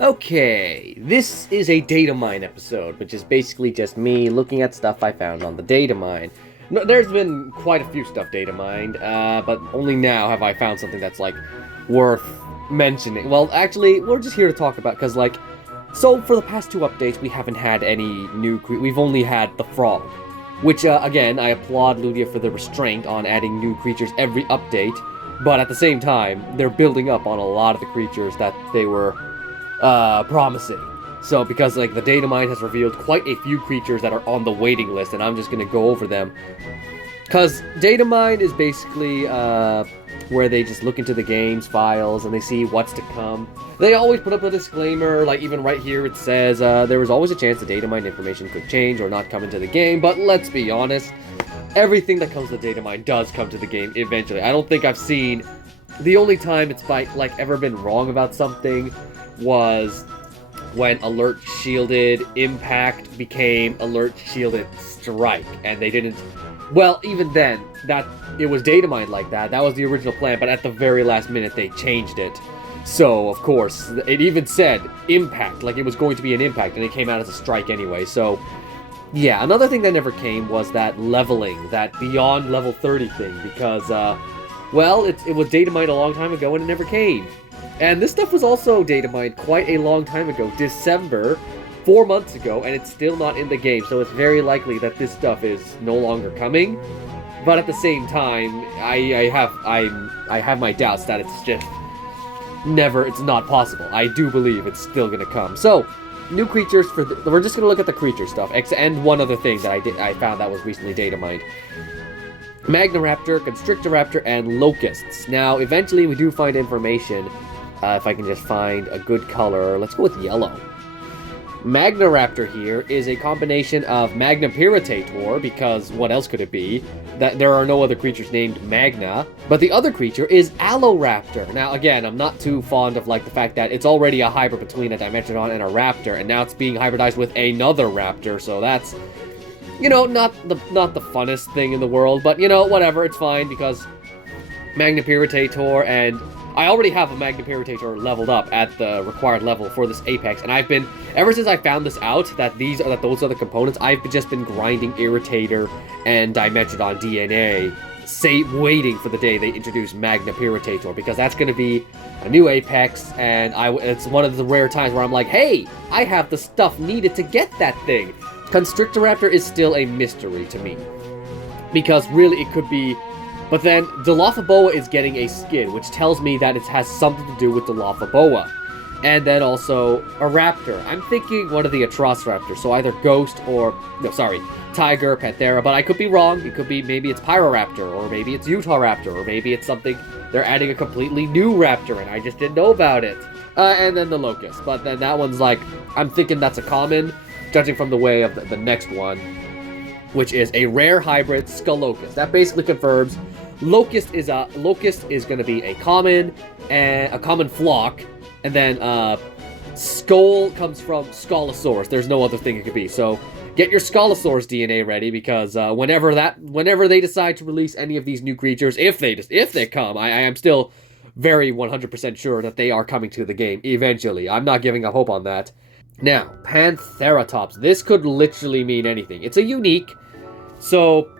Okay, this is a data mine episode, which is basically just me looking at stuff I found on the data mine. No, there's been quite a few stuff data mined, but only now have I found something that's, like, worth mentioning. Well, actually, we're just here to talk about, because, like, so for the past two updates, we haven't had any we've only had the frog. Which, again, I applaud Ludia for the restraint on adding new creatures every update, but at the same time, they're building up on a lot of the creatures that they were promising. So, because, like, the data mine has revealed quite a few creatures that are on the waiting list, and I'm just gonna go over them. Because data mine is basically, where they just look into the game's files and they see what's to come. They always put up a disclaimer, like even right here it says, there is always a chance the data mine information could change or not come into the game, but let's be honest, everything that comes to the data mine does come to the game eventually. I don't think I've seen, the only time it's like ever been wrong about something was when alert shielded impact became alert shielded strike, and they didn't, well, even then, that it was data mined like that. That was the original plan, but at the very last minute they changed it. So, of course, it even said impact, like it was going to be an impact, and it came out as a strike anyway. So, yeah, another thing that never came was that leveling, that beyond level 30 thing, because, well, it was data mined a long time ago and it never came. And this stuff was also data mined quite a long time ago, December, 4 months ago, and it's still not in the game, so it's very likely that this stuff is no longer coming. But at the same time, I have my doubts that it's just it's not possible. I do believe it's still gonna come. So, new creatures we're just gonna look at the creature stuff, and one other thing that I found that was recently data mined. Magnoraptor, Constrictoraptor, and Locusts. Now, eventually we do find information, if I can just find a good color. Let's go with yellow. Magnoraptor here is a combination of Magnapiritator, because what else could it be? That there are no other creatures named Magna, but the other creature is Alloraptor. Now, again, I'm not too fond of, like, the fact that it's already a hybrid between a Dimetrodon and a Raptor, and now it's being hybridized with another Raptor, so that's, you know, not the funnest thing in the world, but, you know, whatever, it's fine, because Magnapiritator, and I already have a Magnapiritator leveled up at the required level for this Apex, and I've been, ever since I found this out, that those are the components, I've just been grinding Irritator and Dimetrodon DNA, waiting for the day they introduce Magnapiritator, because that's going to be a new Apex, and it's one of the rare times where I'm like, hey, I have the stuff needed to get that thing. Constrictoraptor is still a mystery to me, because really it could be. But then, Dilophoboa is getting a skin, which tells me that it has something to do with Dilophoboa. And then also, a raptor. I'm thinking one of the Atrociraptors, so either Ghost or, no, sorry, Tiger, Panthera, but I could be wrong. It could be, maybe it's Pyroraptor, or maybe it's Utahraptor, or maybe it's something, they're adding a completely new raptor, and I just didn't know about it. And then the Locust, but then that one's like, I'm thinking that's a common, judging from the way of the next one, which is a rare hybrid Skull-Locust. That basically confirms Locust is going to be a common flock, and then Skull comes from Scolosaurus. There's no other thing it could be. So get your Scolosaurus DNA ready, because whenever they decide to release any of these new creatures, if they come, I am still very 100% sure that they are coming to the game eventually. I'm not giving up hope on that. Now, Pantheratops. This could literally mean anything. It's a unique, so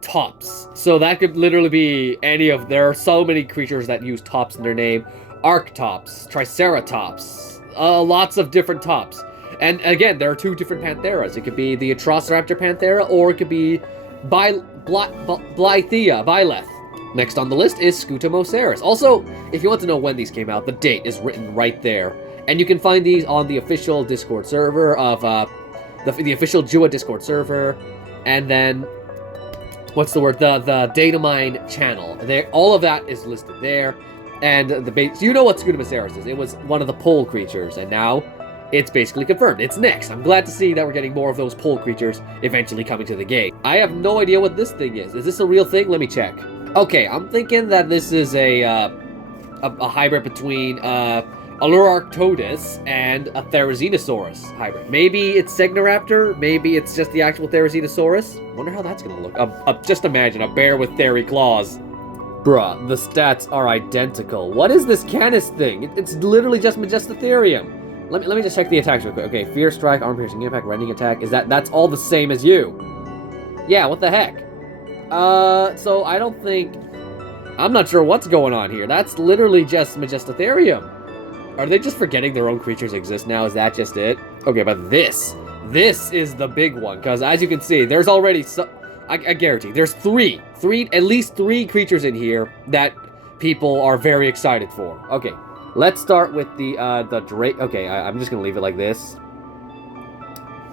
tops. So that could literally be any of, there are so many creatures that use tops in their name. Arctops, Triceratops, lots of different tops. And again, there are two different Pantheras. It could be the Atrociraptor Panthera, or it could be Byleth. Next on the list is Scutomosaurus. Also, if you want to know when these came out, the date is written right there. And you can find these on the official Discord server of, the official JWA Discord server, and then, what's the word, the Datamine channel. All of that is listed there, and you know what Scutomosaurus is. It was one of the pole creatures, and now it's basically confirmed. It's next. I'm glad to see that we're getting more of those pole creatures eventually coming to the game. I have no idea what this thing is. Is this a real thing? Let me check. Okay, I'm thinking that this is a hybrid between, Allurarctodus and a Therizinosaurus hybrid. Maybe it's Segnoraptor, maybe it's just the actual Therizinosaurus. Wonder how that's gonna look. Just imagine a bear with Theri claws. Bruh, the stats are identical. What is this Canis thing? It's literally just Majestotherium. Let me just check the attacks real quick. Okay, Fear Strike, Arm Piercing Impact, Rending Attack. That's all the same as you? Yeah, what the heck? So I don't think... I'm not sure what's going on here. That's literally just Majestatherium. Are they just forgetting their own creatures exist now? Is that just it? Okay, but this is the big one. Because as you can see, there's already... I guarantee, there's at least three creatures in here that people are very excited for. Okay, let's start with the Drake. Okay, I'm just gonna leave it like this.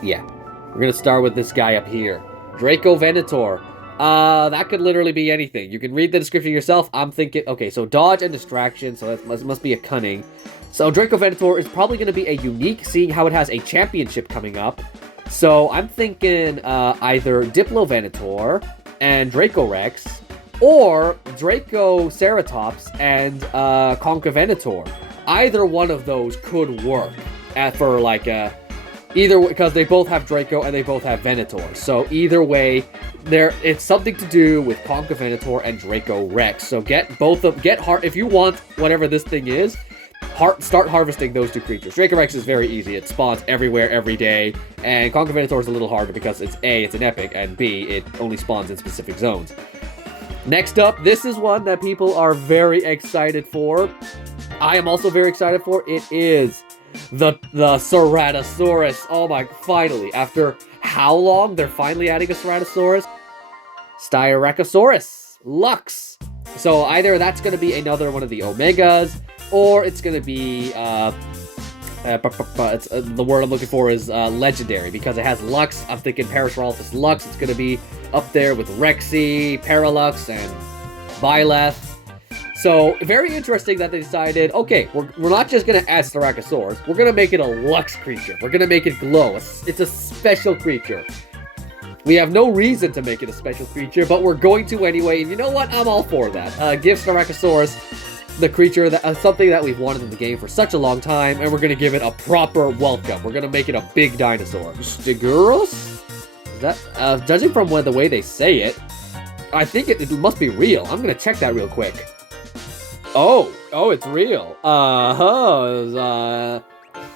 Yeah, we're gonna start with this guy up here, Dracovenator. That could literally be anything. You can read the description yourself. I'm thinking, okay, so dodge and distraction, so that must be a cunning. So Dracovenator is probably gonna be a unique, seeing how it has a championship coming up. So I'm thinking either Diplovenator and Dracorex, or Dracoceratops and Concavenator. Either one of those could work for like either, because they both have Draco and they both have Venator. So either way, it's something to do with Concavenator and Dracorex. So if you want whatever this thing is. Start harvesting those two creatures. Dracorex is very easy. It spawns everywhere, every day. And Concavenator is a little harder because it's an epic, and B, it only spawns in specific zones. Next up, this is one that people are very excited for. I am also very excited for. It is the Ceratosaurus. Oh my, finally. After how long? They're finally adding a Ceratosaurus. Styracosaurus. Lux. So either that's going to be another one of the Omegas, or it's going to be, the word I'm looking for is legendary, because it has Lux. I'm thinking Parasaurolophus Lux. It's going to be up there with Rexy, Paralux, and Byleth. So, very interesting that they decided, okay, we're not just going to add Styracosaurus, we're going to make it a Lux creature. We're going to make it glow. It's a special creature. We have no reason to make it a special creature, but we're going to anyway, and you know what? I'm all for that. Give Styracosaurus the creature, something that we've wanted in the game for such a long time, and we're going to give it a proper welcome. We're going to make it a big dinosaur. Stegosaurus? Is that, judging from the way they say it, I think it must be real. I'm going to check that real quick. Oh, it's real.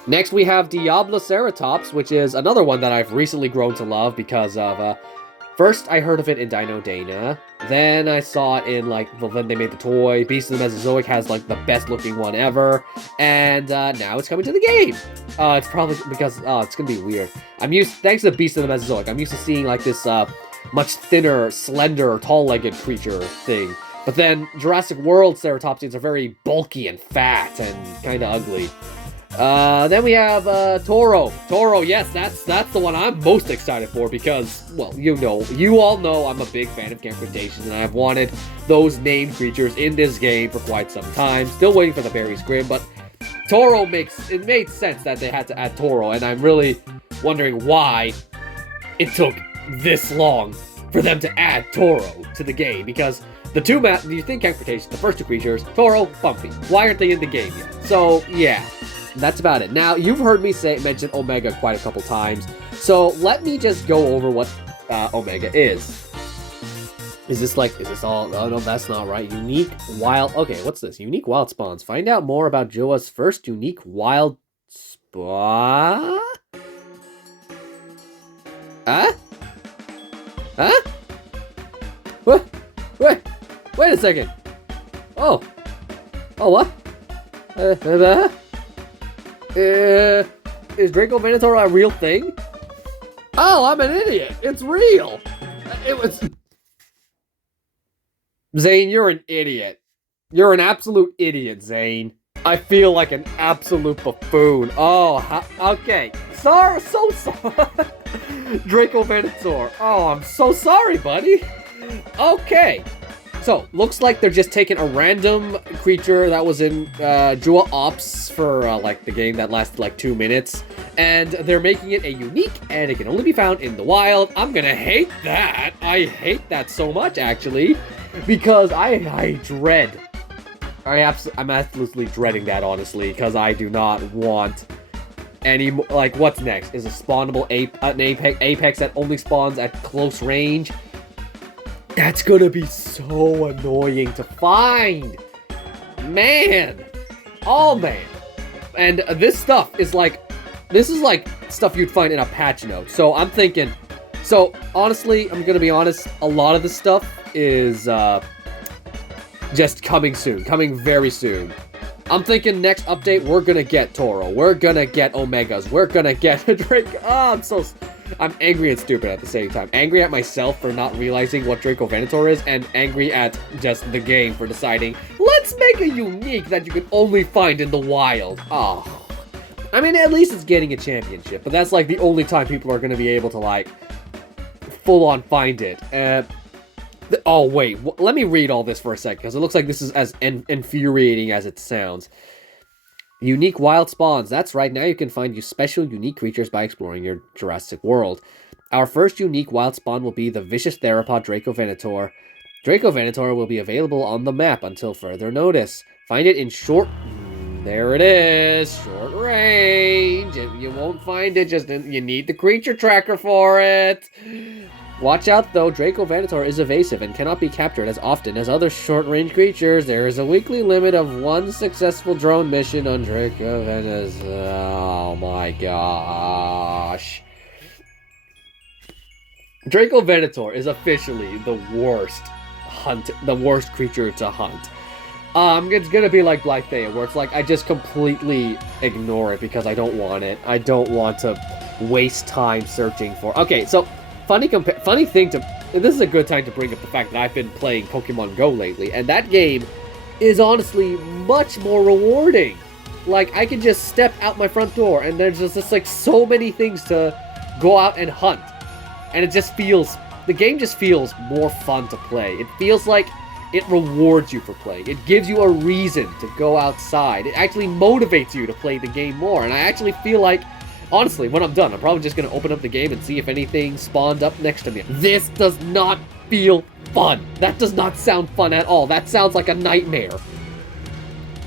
Next we have Diabloceratops, which is another one that I've recently grown to love because of, first I heard of it in Dino Dana, then I saw it in, then they made the toy. Beast of the Mesozoic has, the best looking one ever, and, now it's coming to the game. It's probably because, it's gonna be weird. Thanks to Beast of the Mesozoic, I'm used to seeing, this, much thinner, slender, tall-legged creature thing. But then Jurassic World Ceratopsians are very bulky and fat and kinda ugly. Then we have, Toro. Toro, yes, that's the one I'm most excited for because, well, you all know I'm a big fan of Camp Cretaceous, and I have wanted those named creatures in this game for quite some time. Still waiting for the Berry Scrim, but Toro it made sense that they had to add Toro, and I'm really wondering why it took this long for them to add Toro to the game, because you think Camp Cretaceous, the first two creatures, Toro, Bumpy, why aren't they in the game yet? So, yeah. That's about it. Now, you've heard me mention Omega quite a couple times, so let me just go over what Omega is. Is this all? Oh no, that's not right. Unique wild. Okay, what's this? Unique wild spawns. Find out more about JWA's first unique wild spawn. Huh? What? Wait a second. Oh, what? Is Dracovenator a real thing? Oh, I'm an idiot. It's real. It was... Zane, you're an idiot. You're an absolute idiot, Zane. I feel like an absolute buffoon. Oh, okay. So sorry. Dracovenator. Oh, I'm so sorry, buddy. Okay. So, looks like they're just taking a random creature that was in JWA Ops for, the game that lasted, 2 minutes, and they're making it a unique, and it can only be found in the wild. I'm gonna hate that. I hate that so much, actually, because I'm absolutely dreading that, honestly, because I do not want any, what's next? Is a spawnable an apex that only spawns at close range? That's gonna be so annoying to find. Man. Oh, man. And this stuff is like, this is like stuff you'd find in a patch note. So I'm thinking, so honestly, I'm gonna be honest, a lot of this stuff is just coming soon, coming very soon. I'm thinking next update, we're gonna get Toro, we're gonna get Omegas, we're gonna get Draco. Oh, I'm angry and stupid at the same time. Angry at myself for not realizing what Dracovenator is, and angry at just the game for deciding, let's make a unique that you can only find in the wild. Oh. I mean, at least it's getting a championship, but that's like the only time people are gonna be able to like, full on find it. Oh, wait, let me read all this for a second, because it looks like this is as infuriating as it sounds. Unique wild spawns. That's right, now you can find you special unique creatures by exploring your Jurassic world. Our first unique wild spawn will be the vicious theropod Dracovenator. Dracovenator will be available on the map until further notice. Find it in short... There it is, short range. You won't find it, you need the creature tracker for it. Watch out though, Dracovenator is evasive and cannot be captured as often as other short-range creatures. There is a weekly limit of 1 successful drone mission on Dracovenator. Oh my gosh. Dracovenator is officially the worst creature to hunt. It's gonna be like Blythea, where it's like, I just completely ignore it because I don't want it. I don't want to waste time searching for... Okay, so... Funny thing to... This is a good time to bring up the fact that I've been playing Pokemon Go lately, and that game is honestly much more rewarding. Like, I can just step out my front door, and there's just like so many things to go out and hunt. And it just feels... The game just feels more fun to play. It feels like it rewards you for playing. It gives you a reason to go outside. It actually motivates you to play the game more, and I actually feel like... Honestly, when I'm done, I'm probably just going to open up the game and see if anything spawned up next to me. This does not feel fun. That does not sound fun at all. That sounds like a nightmare.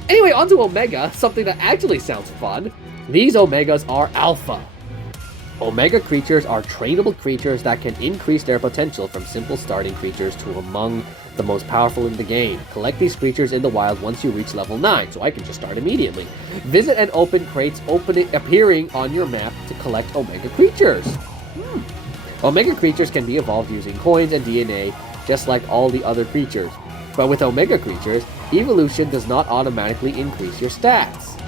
Anyway, onto Omega, something that actually sounds fun. These Omegas are Alpha. Omega creatures are trainable creatures that can increase their potential from simple starting creatures to among the most powerful in the game. Collect these creatures in the wild once you reach level 9, so I can just start immediately. Visit and open crates appearing on your map to collect Omega creatures. Omega creatures can be evolved using coins and DNA, just like all the other creatures. But with Omega creatures, evolution does not automatically increase your stats.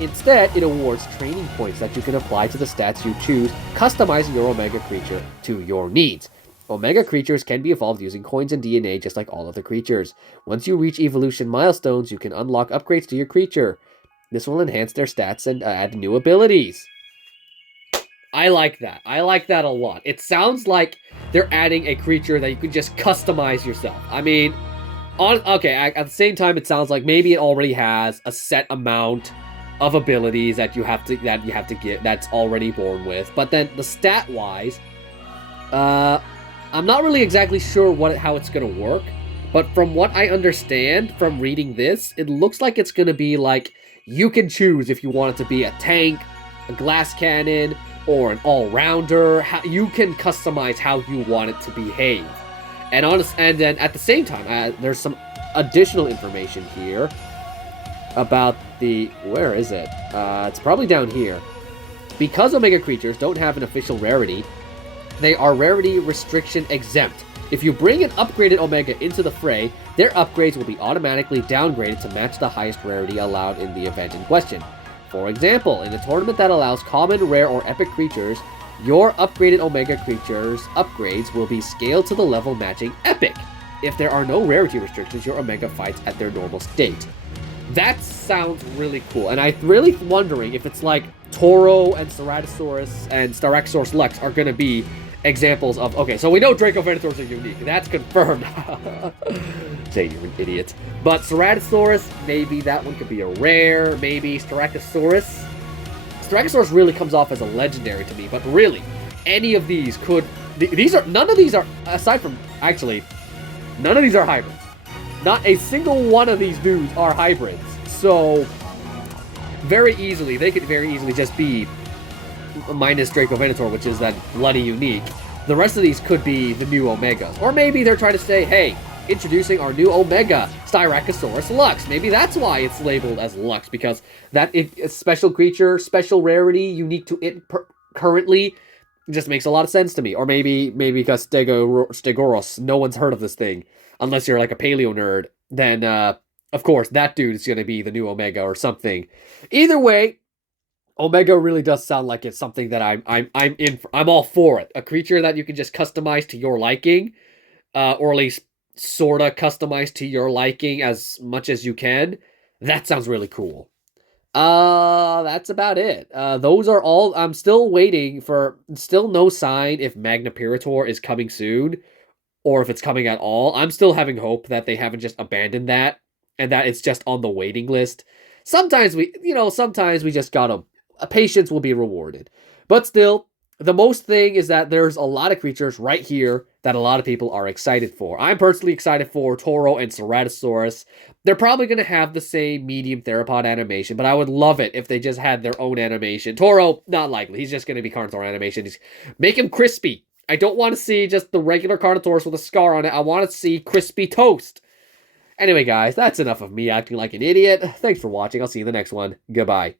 Instead, it awards training points that you can apply to the stats you choose, customizing your Omega creature to your needs. Omega creatures can be evolved using coins and DNA just like all other creatures. Once you reach evolution milestones, you can unlock upgrades to your creature. This will enhance their stats and add new abilities. I like that. I like that a lot. It sounds like they're adding a creature that you can just customize yourself. I mean, at the same time, it sounds like maybe it already has a set amount of abilities that you have to get that's already born with. But then the stat-wise, I'm not really exactly sure how it's going to work, but from what I understand from reading this, it looks like it's going to be like, you can choose if you want it to be a tank, a glass cannon, or an all-rounder. You can customize how you want it to behave. And then at the same time, there's some additional information here about where is it? It's probably down here. Because Omega creatures don't have an official rarity, they are rarity restriction exempt. If you bring an upgraded Omega into the fray, their upgrades will be automatically downgraded to match the highest rarity allowed in the event in question. For example, in a tournament that allows common, rare, or epic creatures, your upgraded Omega creatures' upgrades will be scaled to the level matching epic. If there are no rarity restrictions, your Omega fights at their normal state. That sounds really cool, and I'm really wondering if it's like Toro and Ceratosaurus and Styracosaurus Lex are going to be examples of... Okay, so we know Dracovenators are unique. That's confirmed. Say you're an idiot. But Ceratosaurus, maybe that one could be a rare. Maybe Styracosaurus. Styracosaurus really comes off as a legendary to me, but really, any of these could... None of these are... Aside from... Actually, none of these are hybrids. Not a single one of these dudes are hybrids. So, they could very easily just be minus Dracovenator, which is that bloody unique. The rest of these could be the new Omegas. Or maybe they're trying to say, hey, introducing our new Omega, Styracosaurus Lux. Maybe that's why it's labeled as Lux, because it's special creature, special rarity, unique to it currently, just makes a lot of sense to me. Or maybe because Stegoros, no one's heard of this thing. Unless you're like a paleo nerd, then of course that dude is going to be the new Omega or something. Either way, Omega really does sound like it's something that I'm all for it. A creature that you can just customize to your liking, or at least sorta customize to your liking as much as you can. That sounds really cool. That's about it. Those are all. I'm still waiting for. Still no sign if Magnapirator is coming soon, or if it's coming at all. I'm still having hope that they haven't just abandoned that, and that it's just on the waiting list. Sometimes sometimes we just gotta. Patience will be rewarded. But still, the most thing is that there's a lot of creatures right here that a lot of people are excited for. I'm personally excited for Toro and Ceratosaurus. They're probably going to have the same medium theropod animation, but I would love it if they just had their own animation. Toro, not likely. He's just going to be Carnotaur animation. Make him crispy. I don't want to see just the regular Carnotaurus with a scar on it. I want to see crispy toast. Anyway, guys, that's enough of me acting like an idiot. Thanks for watching. I'll see you in the next one. Goodbye.